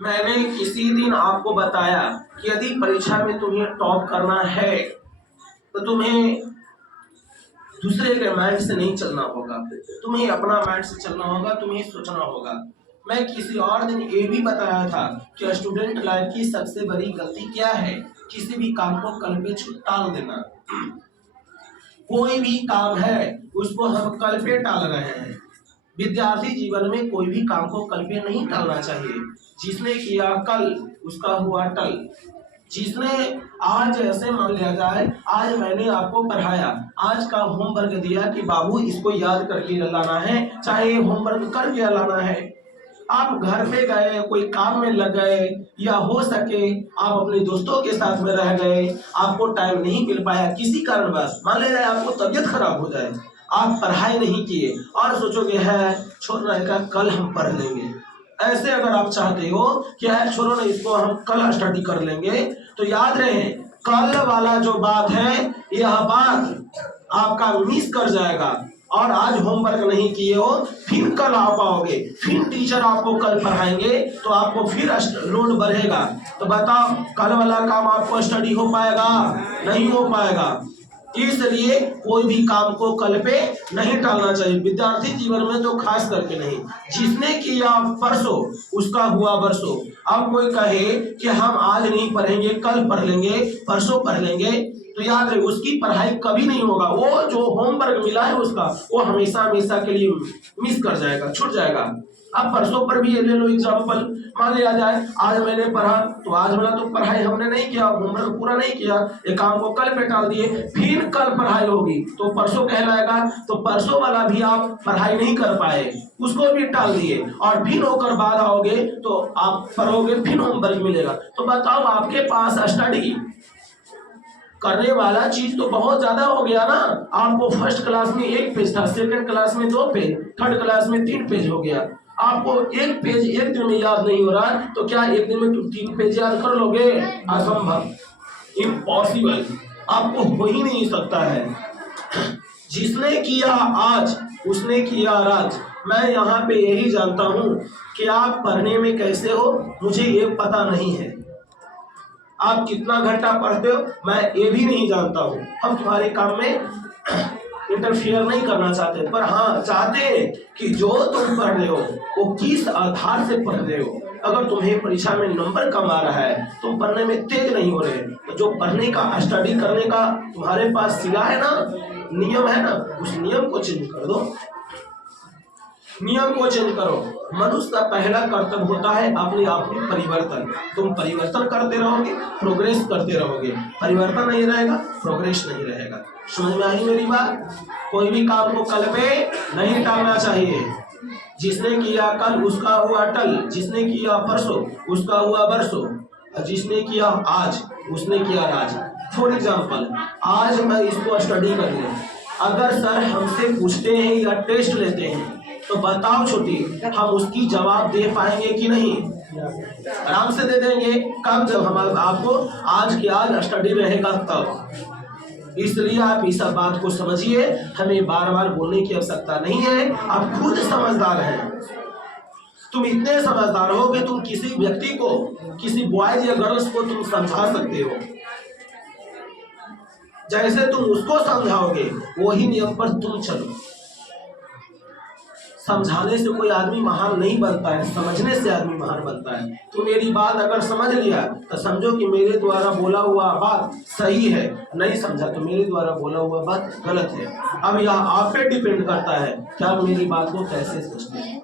मैंने किसी दिन आपको बताया कि यदि परीक्षा में तुम्हें टॉप करना है तो तुम्हें दूसरे के माइंड से नहीं चलना होगा, तुम्हें अपना माइंड से चलना होगा, तुम्हें सोचना होगा। मैं किसी और दिन ये भी बताया था कि स्टूडेंट लाइफ की सबसे बड़ी गलती क्या है, किसी भी काम को कल पे टाल देना। कोई भी काम है उसको हम कल पे टाल रहे हैं। विद्यार्थी जीवन में कोई भी काम को कल पे नहीं टालना चाहिए। जिसने किया कल उसका हुआ टल। जिसने आज, ऐसे मान लिया जाए आज मैंने आपको पढ़ाया, आज का होमवर्क दिया कि बाबू इसको याद करके लाना है, चाहे होमवर्क करके लाना है। आप घर पे गए, कोई काम में लग गए, या हो सके आप अपने दोस्तों के साथ में रह गए, आपको टाइम नहीं मिल पाया किसी कारणवश, मान लिया जाए आपको तबीयत खराब हो जाए, आप पढ़ाई नहीं किए और सोचोगे है छोड़ रहेगा कल हम पढ़ लेंगे। ऐसे अगर आप चाहते हो कि यार छोड़ो ना इसको हम कल स्टडी कर लेंगे, तो याद रहे कल वाला जो बात है यह बात आपका मिस कर जाएगा। और आज होमवर्क नहीं किए हो फिर कल आ पाओगे, फिर टीचर आपको कल पढ़ाएंगे तो आपको फिर लोड बढ़ेगा। तो बताओ कल वाला काम आपको स्टडी हो पाएगा? नहीं हो पाएगा। इसलिए कोई भी काम को कल पे नहीं टालना चाहिए, विद्यार्थी जीवन में तो खास करके नहीं। जिसने किया परसों उसका हुआ बरसों। अब कोई कहे कि हम आज नहीं पढ़ेंगे कल पढ़ लेंगे परसों पढ़ लेंगे, तो याद रहे उसकी पढ़ाई कभी नहीं होगा। वो जो होमवर्क मिला है उसका वो हमेशा हमेशा के लिए मिस कर जाएगा, छूट जाएगा। अब परसों पर भी ये ले लो एग्जाम्पल, मान लिया जाए आज मैंने पढ़ा तो आज वाला तो पढ़ाई हमने नहीं किया, होमवर्क पूरा नहीं किया, एक काम को कल पे टाल दिए, फिर कल पढ़ाई होगी तो परसों कहलाएगा। तो परसों वाला भी आप पढ़ाई नहीं कर पाए, उसको भी टाल दिए, और फिर होकर बाद आओगे तो आप पढ़ोगे, फिर होमवर्क मिलेगा। तो बताओ आपके पास स्टडी करने वाला चीज तो बहुत ज्यादा हो गया ना। आपको फर्स्ट क्लास में 1 पेज था, सेकंड क्लास में 2 पेज, थर्ड क्लास में 3 पेज हो गया। आपको 1 पेज एक दिन में याद नहीं हो रहा, तो क्या एक दिन में तुम 3 पेज याद कर लोगे? असंभव, इम्पॉसिबल, आपको हो ही नहीं सकता है। जिसने किया आज उसने किया राज। मैं यहाँ पे यही जानता हूँ कि आप पढ़ने में कैसे हो मुझे ये पता नहीं है, आप कितना घंटा पढ़ते हो मैं ये भी नहीं जानता हूँ। हम तुम्हारे काम में इंटरफियर नहीं करना चाहते, पर हाँ चाहते हैं कि जो तुम पढ़ रहे हो वो किस आधार से पढ़ रहे हो। अगर तुम्हें परीक्षा में नंबर कम आ रहा है, तुम पढ़ने में तेज नहीं हो रहे, तो जो पढ़ने का स्टडी करने का तुम्हारे पास सिला है ना, नियम है ना, उस नियम को चेंज कर दो, नियम को चेंज करो। मनुष्य का पहला कर्तव्य होता है अपने आप में परिवर्तन। तुम परिवर्तन करते रहोगे, प्रोग्रेस करते रहोगे। परिवर्तन नहीं रहेगा, प्रोग्रेस नहीं रहेगा। समझ में आई मेरी बात? कोई भी काम को कल पे नहीं टालना चाहिए। जिसने किया कल उसका हुआ टल, जिसने किया परसों उसका हुआ बरसों, और जिसने किया आज उसने किया राज। फॉर एग्जाम्पल आज मैं इसको स्टडी कर लूँ, अगर सर हमसे पूछते हैं या टेस्ट लेते हैं तो बताओ छोटी हम उसकी जवाब दे पाएंगे कि नहीं? आराम से दे देंगे। कब? जब हम आपको आज की आज स्टडी रहेगा तब। इसलिए आप इस बात को समझिए, हमें बार बार बोलने की आवश्यकता नहीं है। आप खुद समझदार हैं, तुम इतने समझदार हो कि तुम किसी व्यक्ति को, किसी बॉयज या गर्ल्स को तुम समझा सकते हो। जैसे तुम उसको समझाओगे वही नियम पर तुम चलो। समझाने से कोई आदमी महान नहीं बनता है, समझने से आदमी महान बनता है। तो मेरी बात अगर समझ लिया तो समझो कि मेरे द्वारा बोला हुआ बात सही है, नहीं समझा तो मेरे द्वारा बोला हुआ बात गलत है। अब यह आप पे डिपेंड करता है कि आप मेरी बात को कैसे सोचते हैं।